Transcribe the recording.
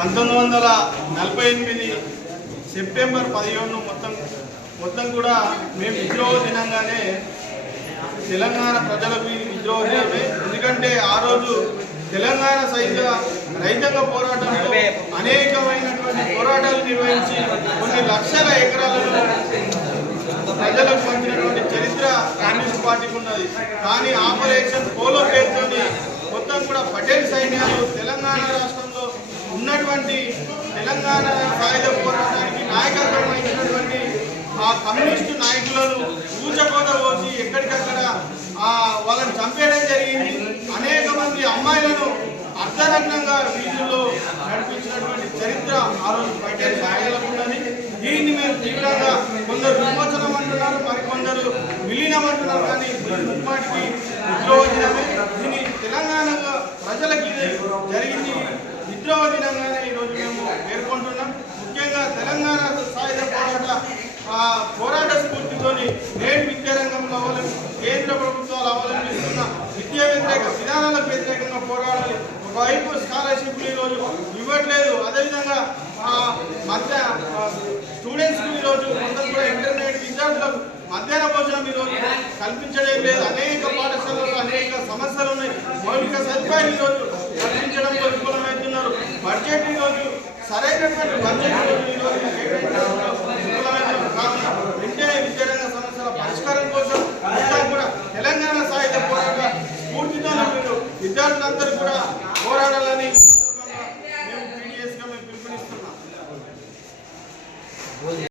1948 September 17 మొత్తం కూడా మేము విద్రోహ దినంగానే తెలంగాణ ప్రజలకు విద్రోహ దినమే. ఎందుకంటే ఆ రోజు తెలంగాణ సైత రైతాంగ పోరాటంలో అనేకమైనటువంటి పోరాటాలు నిర్వహించి కొన్ని లక్షల ఎకరాలను ప్రజలకు పంచినటువంటి చరిత్ర కమ్యూనిస్ట్ పార్టీకి ఉన్నది. కానీ ఆపరేషన్ పోలో పేరుతోని మొత్తం కూడా పటేల్ సైన్యాలు తెలంగాణ రాష్ట్రంలో ఉన్నటువంటి తెలంగాణ సాయుధ పోరాటానికి నాయకత్వం వహించినటువంటి ఆ కమ్యూనిస్టు నాయకులను ఊచకోత పోసి ఎక్కడికక్కడ వాళ్ళని చంపేయడం జరిగింది. అనేక మంది అమ్మాయిలను అర్ధనగ్నంగా వీధుల్లో నడిపించినటువంటి చరిత్ర ఆ రోజు పటేల్ సైన్యాలకు ఉన్నది. దీన్ని మేము తీవ్రంగా కొందరు విమోచనం అంటున్నారు, మరికొందరు విలీనం అంటున్నారు. కానీ ముమ్మాటికి విద్రోహ దినమే. దీని తెలంగాణ ప్రజలకి జరిగింది విద్రోహ దినంగానే ఈరోజు మేము పేర్కొంటున్నాం. ముఖ్యంగా తెలంగాణ సాయుధ పోరాట స్ఫూర్తితోని నేడు విద్యారంగంలో కేంద్ర ప్రభుత్వాలు అవలంబిస్తున్న విద్యా వ్యతిరేక విధానాలకు వ్యతిరేకంగా పోరాడాలి. ఒకవైపు స్కాలర్షిప్లు ఈరోజు ఇవ్వట్లేదు, అదేవిధంగా స్టూడెంట్స్కు ఈరోజు మొత్తం కూడా ఇంటర్నెట్ విద్యార్థులకు మధ్యాహ్న భోజనం ఈరోజు కల్పించడం లేదు. అనేక పాఠశాలలో అనేక సమస్యలు ఉన్నాయి. మౌలిక సదుపాయాలు ఈరోజు కల్పించడంలో విఫలమవుతున్నారు. బడ్జెట్ ఈరోజు సరైనటువంటి బడ్జెట్ ఈరోజు విఫలమవుతున్నారు. కావున వెంటనే విద్యారంగ